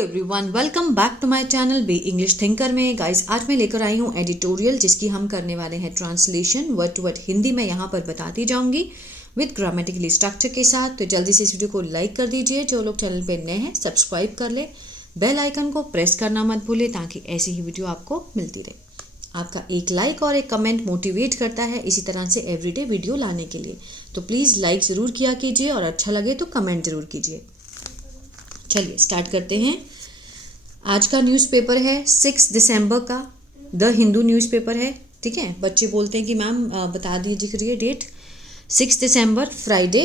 Everyone, welcome back to my channel be English thinker में। Guys, आज मैं लेकर आई हूँ एडिटोरियल जिसकी हम करने वाले हैं translation word to word Hindi में यहाँ पर बताती जाऊंगी विद ग्रामेटिकली स्ट्रक्चर के साथ। तो जल्दी से इस वीडियो को लाइक कर दीजिए। जो लोग चैनल पे नए हैं सब्सक्राइब कर ले, बेल आइकन को प्रेस करना मत भूले ताकि ऐसी ही वीडियो आपको मिलती रहे। आपका एक लाइक और एक कमेंट मोटिवेट करता है इसी तरह से एवरीडे वीडियो लाने के लिए। तो प्लीज़ लाइक ज़रूर किया कीजिए और अच्छा लगे तो कमेंट ज़रूर कीजिए। चलिए स्टार्ट करते हैं। आज का न्यूज़पेपर है 6 दिसंबर का, द हिंदू न्यूज़पेपर है। ठीक है, बच्चे बोलते हैं कि मैम बता दीजिए date. 6 December Friday,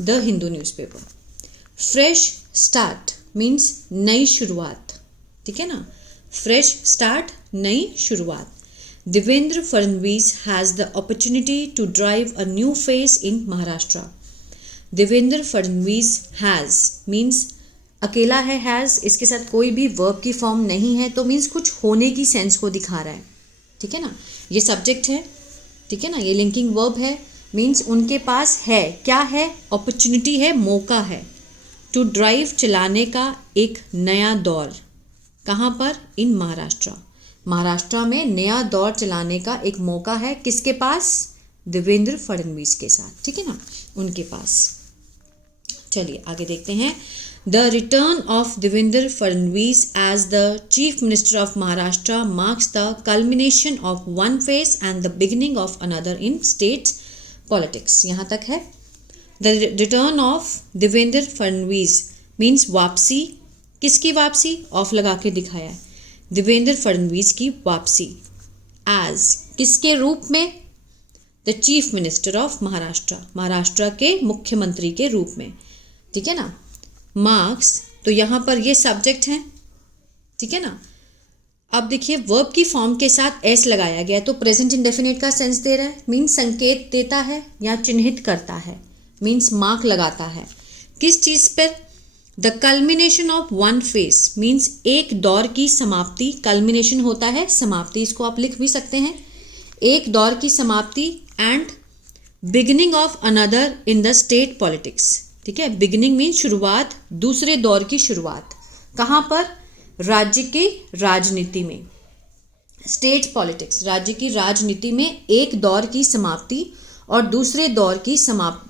the Hindu newspaper. Fresh start means नई शुरुआत। ठीक है ना, फ्रेश स्टार्ट नई शुरुआत। Devendra Fadnavis has the opportunity to drive a new face in Maharashtra. Devendra Fadnavis has means अकेला है, हैज़, इसके साथ कोई भी वर्ब की फॉर्म नहीं है तो मीन्स कुछ होने की सेंस को दिखा रहा है। ठीक है ना, ये सब्जेक्ट है। ठीक है ना, ये लिंकिंग वर्ब है। मीन्स उनके पास है, क्या है? अपॉर्चुनिटी है, मौका है। टू ड्राइव चलाने का एक नया दौर। कहाँ पर? इन महाराष्ट्र। महाराष्ट्र में नया दौर चलाने का एक मौका है। किसके पास? देवेंद्र फडणवीस के साथ। ठीक है ना, उनके पास। चलिए आगे देखते हैं। The return of Devendra Fadnavis as the Chief Minister of Maharashtra marks the culmination of one phase and the beginning of another in state politics. यहाँ तक है। The return of Devendra Fadnavis means वापसी। किसकी वापसी? Of लगा के दिखाया है। देवेंद्र फडणवीस की वापसी। As किसके रूप में? The Chief Minister of Maharashtra, Maharashtra के मुख्यमंत्री के रूप में। ठीक है ना। मार्क्स, तो यहाँ पर ये सब्जेक्ट हैं। ठीक है ना। अब देखिए वर्ब की फॉर्म के साथ एस लगाया गया तो प्रेजेंट इंडेफिनिट का सेंस दे रहा है। मीन्स संकेत देता है या चिन्हित करता है। मीन्स मार्क लगाता है। किस चीज़ पर? The culmination of one face means एक दौर की समाप्ति। कल्मिनेशन होता है समाप्ति, इसको आप लिख भी सकते हैं। एक दौर की समाप्ति and beginning of another in the state politics. ठीक है, बिगिनिंग मीन शुरुआत, दूसरे दौर की शुरुआत। कहाँ पर? राज्य की राजनीति में। स्टेट पॉलिटिक्स, राज्य की राजनीति में एक दौर की समाप्ति और दूसरे दौर की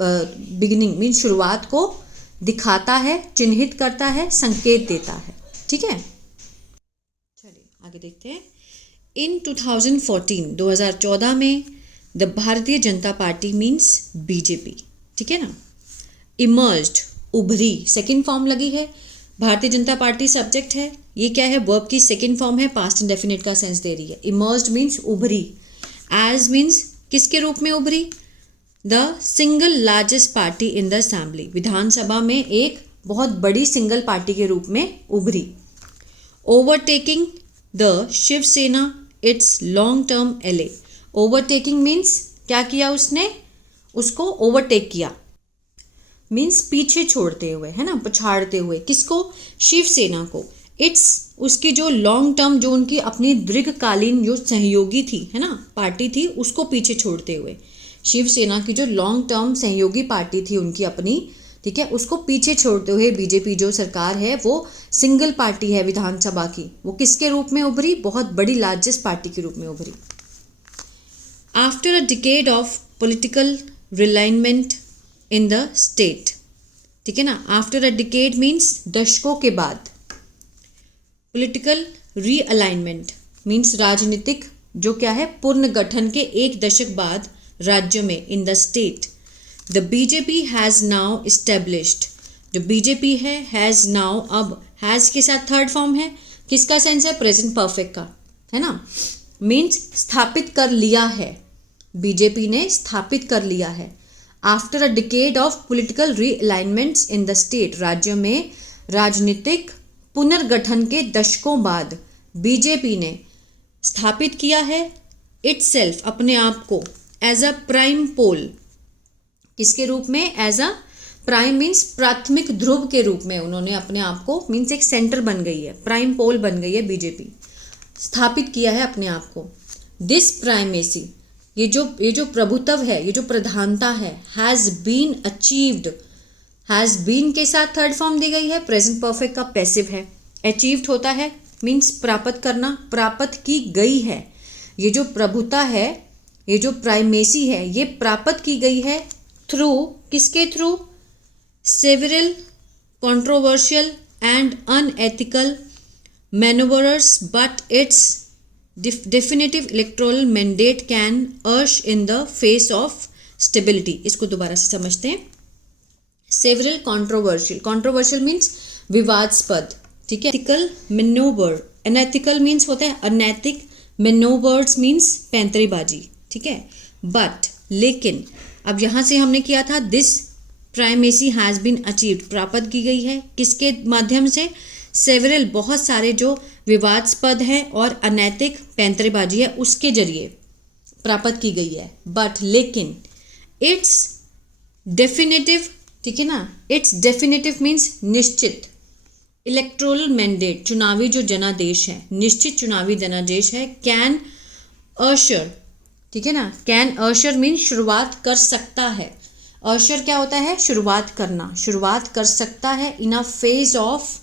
बिगिनिंग मीन शुरुआत को दिखाता है, चिन्हित करता है, संकेत देता है। ठीक है, चलिए आगे देखते हैं। इन 2014 में the Bharatiya Janata party means BJP. ठीक है ना। इमर्ज्ड, उभरी, सेकंड फॉर्म लगी है। भारतीय जनता पार्टी सब्जेक्ट है। ये क्या है? वर्ब की सेकंड फॉर्म है, पास्ट इंडेफिनिट का सेंस दे रही है। इमर्ज्ड मीन्स उभरी। एज मीन्स किसके रूप में उभरी? The single largest party in the assembly, विधानसभा में एक बहुत बड़ी सिंगल पार्टी के रूप में उभरी। Overtaking the Shiv Sena it's long term ally. Overtaking means क्या किया उसने? उसको ओवरटेक किया मीन्स पीछे छोड़ते हुए, है ना, पछाड़ते हुए। किसको? शिवसेना को। इट्स उसकी जो लॉन्ग टर्म, जो उनकी अपनी दीर्घकालीन जो सहयोगी थी, है ना, पार्टी थी, उसको पीछे छोड़ते हुए। शिवसेना की जो लॉन्ग टर्म सहयोगी पार्टी थी उनकी अपनी, ठीक है, उसको पीछे छोड़ते हुए बीजेपी जो सरकार है वो सिंगल पार्टी है विधानसभा की, वो किसके रूप में उभरी? बहुत बड़ी लार्जेस्ट पार्टी के रूप में उभरी। After a decade of political realignment in the state. ठीक है ना। आफ्टर अ डिकेड मीन्स दशकों के बाद। पॉलिटिकल रीअलाइनमेंट मीन्स राजनीतिक जो क्या है? पुनर्गठन के एक दशक बाद राज्य में, इन the state. The BJP has now established, जो बीजेपी है हैज़ नाउ, अब हैज़ के साथ थर्ड फॉर्म है। किसका सेंस है? प्रेजेंट परफेक्ट का, है ना। मीन्स स्थापित कर लिया है, बीजेपी ने स्थापित कर लिया है। After a decade of political realignments in the state, राज्य में राजनीतिक पुनर्गठन के दशकों बाद बीजेपी ने स्थापित किया है इटसेल्फ, अपने आप को, एज अ प्राइम पोल। किसके रूप में? एज अ प्राइम मीन्स प्राथमिक ध्रुव के रूप में उन्होंने अपने आप को, मीन्स एक सेंटर बन गई है, प्राइम पोल बन गई है बीजेपी, स्थापित किया है अपने आप को। दिस प्राइमेसी, ये जो प्रभुत्व है, ये जो प्रधानता है, has been achieved, has been के साथ थर्ड फॉर्म दी गई है, प्रेजेंट परफेक्ट का पैसिव है। अचीव्ड होता है मीन्स प्राप्त करना, प्राप्त की गई है। ये जो प्रभुता है, ये जो प्राइमेसी है, ये प्राप्त की गई है थ्रू, किसके through? Several controversial and unethical manoeuvres, but it's definitive electoral mandate can urge in the face of stability। इसको दोबारा से समझते हैं। several controversial, controversial means विवादास्पद, ठीक है। ethical maneuver, unethical means होता है अनैतिक, maneuvers means पैंतरेबाजी, ठीक है। but लेकिन अब यहाँ से हमने किया था this primacy has been achieved, प्राप्त की गई है किसके माध्यम से? सेवरल, बहुत सारे जो विवादास्पद है और अनैतिक पैंतरेबाजी है उसके जरिए प्राप्त की गई है। बट लेकिन इट्स डेफिनेटिव, ठीक है ना, इट्स डेफिनेटिव मीन्स निश्चित, इलेक्टोरल मैंडेट, चुनावी जो जनादेश है, निश्चित चुनावी जनादेश है, कैन अर्शर, ठीक है ना, कैन अर्शर मीन्स शुरुआत कर सकता है। अर्शर क्या होता है? शुरुआत करना, शुरुआत कर सकता है in a phase of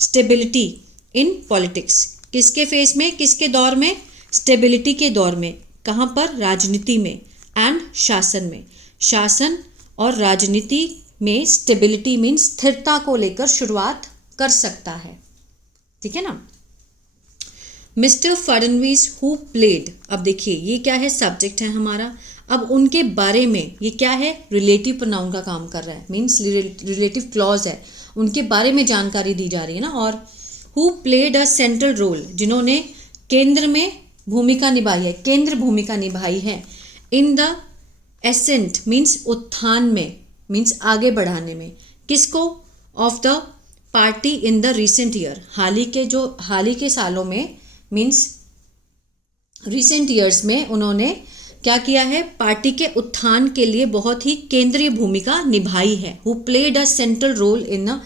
stability in politics. किसके फेज में, किसके दौर में? स्टेबिलिटी के दौर में। कहाँ पर? राजनीति में एंड शासन में। शासन और राजनीति में स्टेबिलिटी मीन्स स्थिरता को लेकर शुरुआत कर सकता है, ठीक है ना। मिस्टर फडणवीस हु प्लेड, अब देखिए ये क्या है? सब्जेक्ट है हमारा। अब उनके बारे में ये क्या है? रिलेटिव प्रोनाउन का काम कर रहा है, मीन्स रिलेटिव क्लॉज है, उनके बारे में जानकारी दी जा रही है ना। और who played a central role, जिन्होंने केंद्र में भूमिका निभाई है, केंद्र भूमिका निभाई है। इन द एसेंट मीन्स उत्थान में, मीन्स आगे बढ़ाने में। किसको? Of the party in the recent year, हाल ही के सालों में, मीन्स रिसेंट ईयर्स में उन्होंने क्या किया है? पार्टी के उत्थान के लिए बहुत ही केंद्रीय भूमिका निभाई है। Who played a central role in a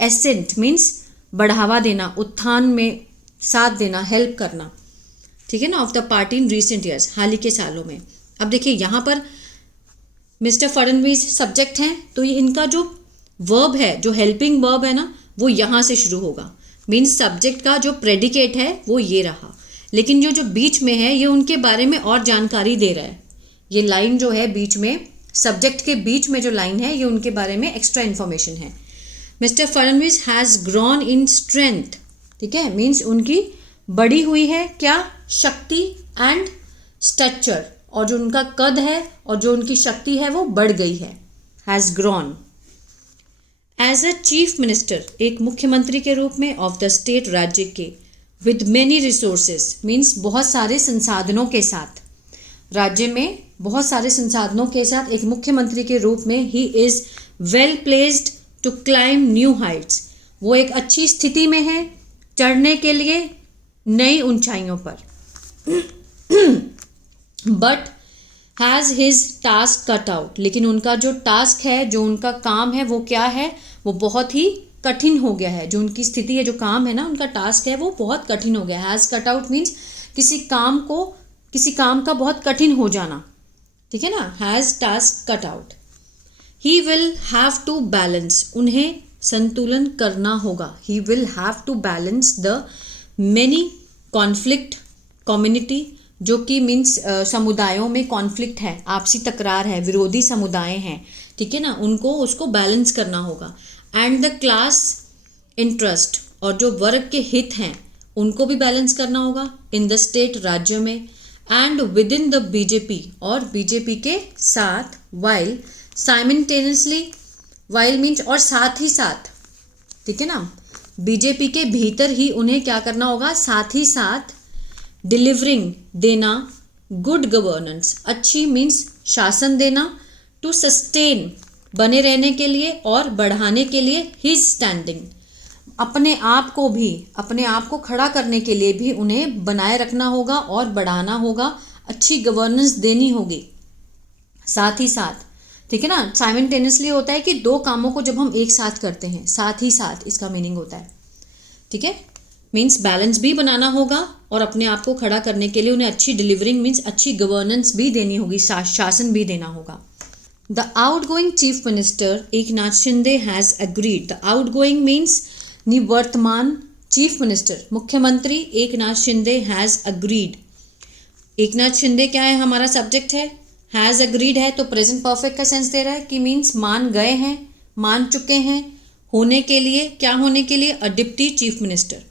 ascent means बढ़ावा देना, उत्थान में साथ देना, हेल्प करना, ठीक है ना, of the party in recent years, हाल ही के सालों में। अब देखिए यहाँ पर मिस्टर फडणवीस सब्जेक्ट हैं, तो ये इनका जो वर्ब है, जो हेल्पिंग वर्ब है ना, वो यहाँ से शुरू होगा। मीन्स सब्जेक्ट का जो प्रेडिकेट है वो ये रहा, लेकिन जो बीच में है ये उनके बारे में और जानकारी दे रहा है। ये लाइन जो है बीच में, सब्जेक्ट के बीच में जो लाइन है, ये उनके बारे में एक्स्ट्रा इन्फॉर्मेशन है। Mister Fadnavis has grown in strength, ठीक है, मीन्स उनकी बड़ी हुई है क्या? शक्ति एंड स्ट्रक्चर, और जो उनका कद है और जो उनकी शक्ति है वो बढ़ गई है। Has grown as a chief minister, एक मुख्यमंत्री के रूप में, ऑफ द स्टेट, राज्य के, विद मैनी रिसोर्सेज मीन्स बहुत सारे संसाधनों के साथ, राज्य में बहुत सारे संसाधनों के साथ एक मुख्यमंत्री के रूप में he is well placed to climb new heights, वो एक अच्छी स्थिति में है चढ़ने के लिए नई ऊंचाइयों पर। But has his task cut out, लेकिन उनका जो टास्क है, जो उनका काम है, वो क्या है? वो बहुत ही कठिन हो गया है। जो उनकी स्थिति है, जो काम है ना, उनका टास्क है, वो बहुत कठिन हो गया है। हैज़ कट आउट मीन्स किसी काम का बहुत कठिन हो जाना, ठीक है ना। Has task cut out. He will have to balance, उन्हें संतुलन करना होगा। He will have to balance the many conflict community, जो कि मीन्स समुदायों में कॉन्फ्लिक्ट है, आपसी तकरार है, विरोधी समुदाय हैं, ठीक है ना, उसको बैलेंस करना होगा। एंड द क्लास इंटरेस्ट, और जो वर्ग के हित हैं उनको भी बैलेंस करना होगा इन द स्टेट, राज्य में। And with in the BJP, और बीजेपी के साथ, वाइल साइमल्टेनियसली, वाइल मीन्स और साथ ही साथ, ठीक है ना, बीजेपी के भीतर ही उन्हें क्या करना होगा? साथ ही साथ डिलीवरिंग, देना, गुड गवर्नेंस, अच्छी मीन्स शासन देना, टू सस्टेन, बने रहने के लिए और बढ़ाने के लिए, हिज स्टैंडिंग, अपने आप को खड़ा करने के लिए भी उन्हें बनाए रखना होगा और बढ़ाना होगा, अच्छी गवर्नेंस देनी होगी साथ ही साथ, ठीक है ना। साइमल्टेनियसली होता है कि दो कामों को जब हम एक साथ करते हैं, साथ ही साथ इसका मीनिंग होता है, ठीक है, मीन्स बैलेंस भी बनाना होगा और अपने आप को खड़ा करने के लिए उन्हें अच्छी डिलीवरिंग मीन्स अच्छी गवर्नेंस भी देनी होगी, शासन भी देना होगा। The outgoing chief minister Eknath Shinde has agreed, the outgoing means निवर्तमान चीफ मिनिस्टर मुख्यमंत्री एक नाथ शिंदे हैज़ अग्रीड। एक नाथ शिंदे क्या है, हमारा सब्जेक्ट है, हैज़ अग्रीड है तो प्रेजेंट परफेक्ट का सेंस दे रहा है कि मीन्स मान गए हैं, मान चुके हैं, होने के लिए, क्या होने के लिए, अ डिप्टी चीफ मिनिस्टर,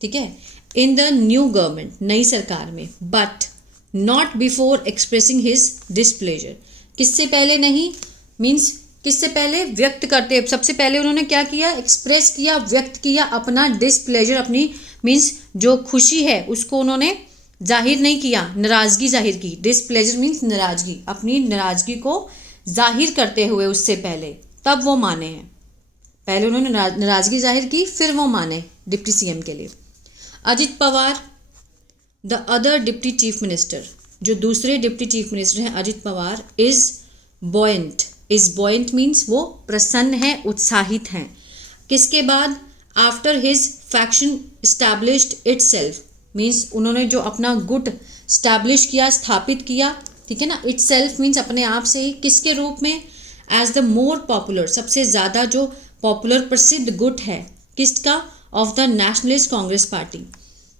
ठीक है, इन द न्यू गवर्नमेंट, नई सरकार में, but not before expressing his displeasure. किससे पहले नहीं, मीन्स किससे पहले, व्यक्त करते, सबसे पहले उन्होंने क्या किया, एक्सप्रेस किया, व्यक्त किया अपना डिसप्लेजर, अपनी मीन्स जो खुशी है उसको उन्होंने जाहिर नहीं किया, नाराज़गी जाहिर की। डिसप्लेजर मीन्स नाराज़गी, अपनी नाराज़गी को जाहिर करते हुए उससे पहले, तब वो माने हैं। पहले उन्होंने नाराज़गी जाहिर की, फिर वो माने डिप्टी सीएम के लिए। Ajit Pawar the other deputy chief minister, जो दूसरे डिप्टी चीफ मिनिस्टर हैं Ajit Pawar, is buoyant. Is buoyant means वो प्रसन्न हैं, उत्साहित हैं। किसके बाद, after his faction established itself, means उन्होंने जो अपना गुट स्टैब्लिश किया, स्थापित किया, ठीक है ना, इटसेल्फ मीन्स अपने आप से ही, किसके रूप में, एज द मोर पॉपुलर, सबसे ज़्यादा जो पॉपुलर प्रसिद्ध गुट है, किसका, of the nationalist Congress party,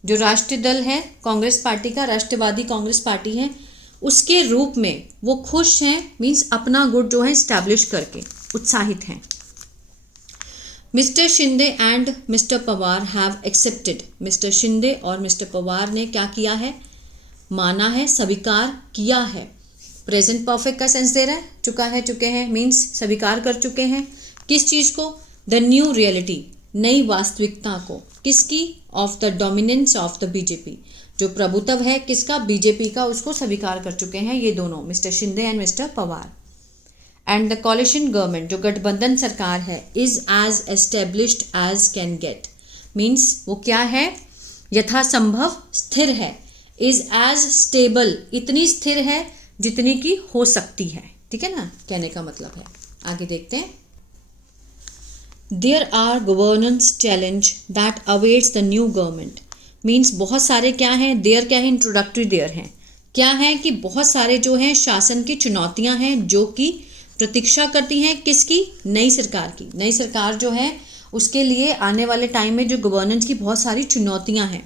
जो राष्ट्रीय दल है कांग्रेस पार्टी का, राष्ट्रवादी कांग्रेस पार्टी है, उसके रूप में वो खुश हैं, मीन्स अपना गुट जो है स्टैब्लिश करके उत्साहित हैं। Mister Shinde and mister Pawar have accepted, mister Shinde और मिस्टर पवार ने क्या किया है, माना है, स्वीकार किया है। प्रेजेंट परफेक्ट का सेंस दे रहा है, चुका है, चुके हैं, मीन्स स्वीकार कर चुके हैं। किस चीज़ को, द न्यू रियलिटी, नई वास्तविकता को, किसकी, of the dominance of the BJP, जो प्रभुत्व है किसका, बीजेपी का, उसको स्वीकार कर चुके हैं ये दोनों, mister Shinde and mister Pawar. And the coalition government, जो गठबंधन सरकार है, is as established as can get, means वो क्या है, यथासंभव स्थिर है, इज एज स्टेबल, इतनी स्थिर है जितनी की हो सकती है, ठीक है ना, कहने का मतलब है। आगे देखते हैं। There are governance challenge that awaits the new government, means बहुत सारे क्या हैं, देयर क्या है, इंट्रोडक्टरी देयर हैं, क्या है कि बहुत सारे जो हैं शासन की चुनौतियां हैं जो कि प्रतीक्षा करती हैं किसकी, नई सरकार की। नई सरकार जो है उसके लिए आने वाले टाइम में जो गवर्नेंस की बहुत सारी चुनौतियां हैं।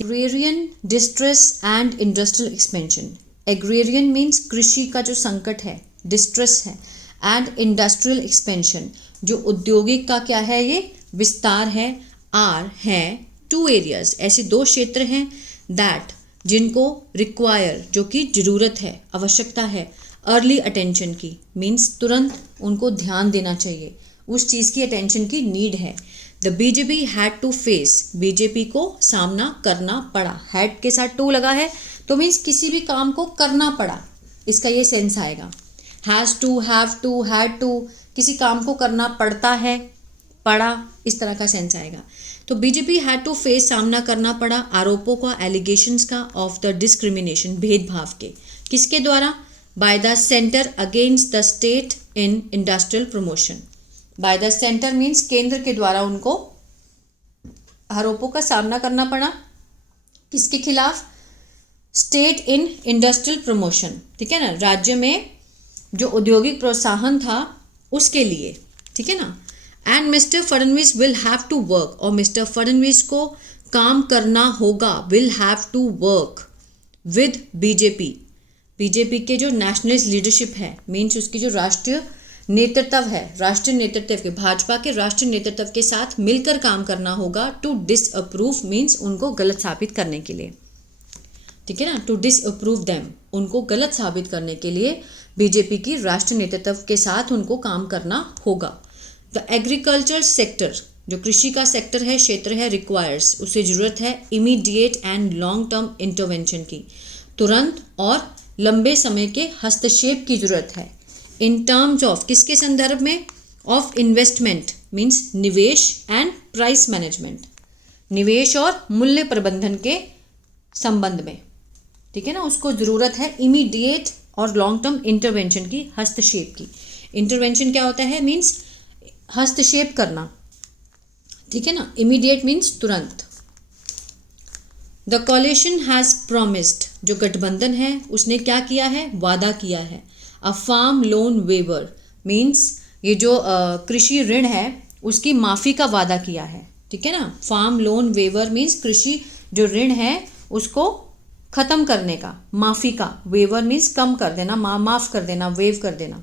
Agrarian distress and industrial expansion, agrarian means कृषि का जो संकट है, डिस्ट्रेस है, एंड इंडस्ट्रियल एक्सपेंशन जो औद्योगिक का क्या है, ये विस्तार है। आर है टू एरियाज, ऐसे दो क्षेत्र हैं, दैट जिनको रिक्वायर जो कि जरूरत है, आवश्यकता है, अर्ली अटेंशन की, मीन्स तुरंत उनको ध्यान देना चाहिए, उस चीज़ की अटेंशन की नीड है। The BJP had to face, BJP को सामना करना पड़ा, हैड के साथ टू लगा है तो मीन्स किसी भी काम को करना पड़ा, इसका ये सेंस आएगा। Has to, have to, had to, किसी काम को करना पड़ता है, पड़ा, इस तरह का सेंस आएगा। तो बीजेपी हैड टू फेस, सामना करना पड़ा आरोपों का, एलिगेशंस का, ऑफ द डिस्क्रिमिनेशन, भेदभाव के, किसके द्वारा, by the centre against the state in industrial promotion. By the centre means केंद्र के द्वारा उनको आरोपों का सामना करना पड़ा, किसके खिलाफ, स्टेट इन इंडस्ट्रियल प्रमोशन, ठीक है ना, राज्य में जो औद्योगिक प्रोत्साहन था उसके लिए, ठीक है ना। And mister Fadnavis will have to work, और मिस्टर फडणवीस को काम करना होगा, will have to work with BJP, BJP के जो नेशनलिस्ट लीडरशिप है, मीन्स उसकी जो राष्ट्रीय नेतृत्व है, राष्ट्रीय नेतृत्व के, भाजपा के राष्ट्रीय नेतृत्व के साथ मिलकर काम करना होगा। टू डिसअप्रूव मीन्स उनको गलत साबित करने के लिए, ठीक है ना, टू डिसअप्रूव देम, उनको गलत साबित करने के लिए बीजेपी की राष्ट्रीय नेतृत्व के साथ उनको काम करना होगा। द एग्रीकल्चर सेक्टर, जो कृषि का सेक्टर है, क्षेत्र है, रिक्वायर्स, उसे जरूरत है immediate and long term intervention की, तुरंत और लंबे समय के हस्तक्षेप की जरूरत है। इन टर्म्स ऑफ, किसके संदर्भ में, ऑफ इन्वेस्टमेंट मीन्स निवेश, एंड प्राइस मैनेजमेंट, निवेश और मूल्य प्रबंधन के संबंध में, ठीक है ना, उसको जरूरत है इमीडिएट और लॉन्ग टर्म इंटरवेंशन की, हस्तक्षेप की। इंटरवेंशन क्या होता है, मीन्स हस्तक्षेप करना, ठीक है ना, इमीडिएट मीन्स तुरंत। द कोलिशन हैज़ प्रॉमिस्ड, जो गठबंधन है उसने क्या किया है, वादा किया है। A farm loan waiver means ये जो कृषि ऋण है उसकी माफ़ी का वादा किया है, ठीक है ना। फार्म लोन वेवर मीन्स कृषि जो ऋण है उसको खत्म करने का, माफी का। वेवर मीन्स कम कर देना, माफ कर देना, वेव कर देना,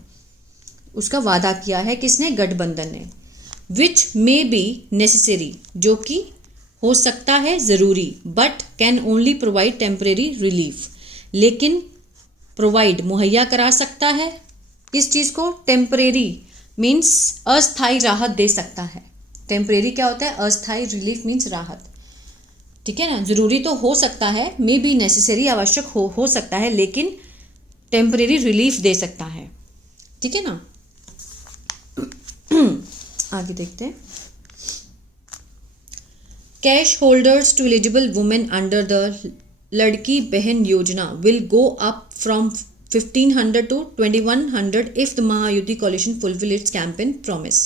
उसका वादा किया है किसने, गठबंधन ने। विच मे बी नेसेसरी, जो कि हो सकता है ज़रूरी, but can only provide temporary relief, लेकिन प्रोवाइड मुहैया करा सकता है किस चीज़ को, टेम्परेरी मीन्स अस्थाई राहत दे सकता है। टेम्परेरी क्या होता है, अस्थाई, रिलीफ मीन्स राहत, ठीक है ना। ज़रूरी तो हो सकता है, मे बी नेसेसरी आवश्यक हो सकता है, लेकिन टेम्परेरी रिलीफ दे सकता है, ठीक है ना। आगे देखते हैं। Cash holders to eligible women under the Ladki Bahin Yojana will go up from 1500 to 2100 if the Mahayuti coalition fulfill its campaign promise.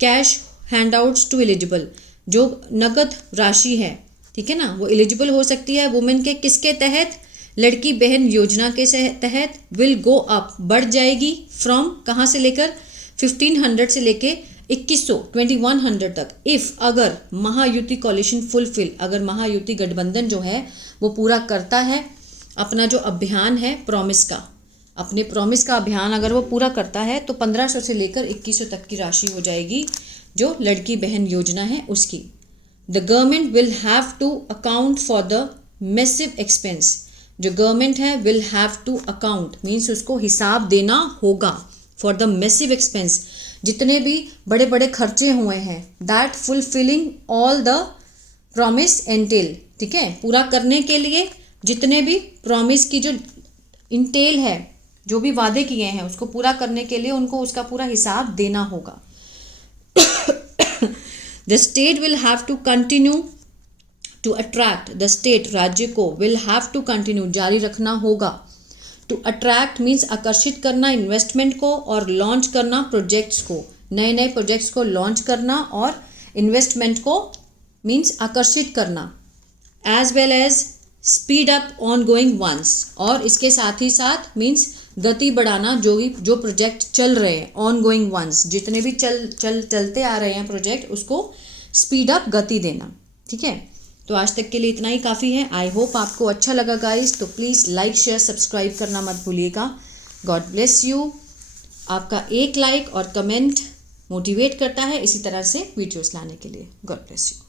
Cash handouts to eligible, जो नगद राशि है, ठीक है ना, वो एलिजिबल हो सकती है वुमेन के किसके तहत, लड़की बहन योजना के तहत। विल गो अप, बढ़ जाएगी, फ्रॉम कहाँ से लेकर, 1500 से लेके 2100 2100 तक। इफ़, अगर महायुति कॉलिशन फुलफिल, अगर महायुति गठबंधन जो है वो पूरा करता है अपना जो अभियान है प्रॉमिस का, अपने प्रॉमिस का अभियान अगर वो पूरा करता है तो 1500 से लेकर 2100 तक की राशि हो जाएगी जो लड़की बहन योजना है उसकी। The government will have to account for the massive expense, जो गवर्नमेंट है will have to account means उसको हिसाब देना होगा, फॉर द मैसिव एक्सपेंस, जितने भी बड़े बड़े खर्चे हुए हैं, that fulfilling all the promise entail, ठीक है, पूरा करने के लिए जितने भी प्रॉमिस की जो इंटेल है, जो भी वादे किए हैं उसको पूरा करने के लिए उनको उसका पूरा हिसाब देना होगा। The state will have to continue to attract, the state राज्य को विल हैव टू कंटिन्यू जारी रखना होगा, टू अट्रैक्ट मीन्स आकर्षित करना इन्वेस्टमेंट को, और लॉन्च करना प्रोजेक्ट्स को, नए नए प्रोजेक्ट्स को लॉन्च करना, और इन्वेस्टमेंट को मीन्स आकर्षित करना, as well as speed up ongoing ones, और इसके साथ ही साथ मीन्स गति बढ़ाना, जो प्रोजेक्ट चल रहे हैं, ऑन गोइंग वंस, जितने भी चलते आ रहे हैं प्रोजेक्ट उसको स्पीड अप, गति देना, ठीक है। तो आज तक के लिए इतना ही काफ़ी है। आई होप आपको अच्छा लगा गाइस, तो प्लीज़ लाइक शेयर सब्सक्राइब करना मत भूलिएगा। God bless you. आपका एक लाइक और कमेंट मोटिवेट करता है इसी तरह से वीडियोस लाने के लिए। God bless you.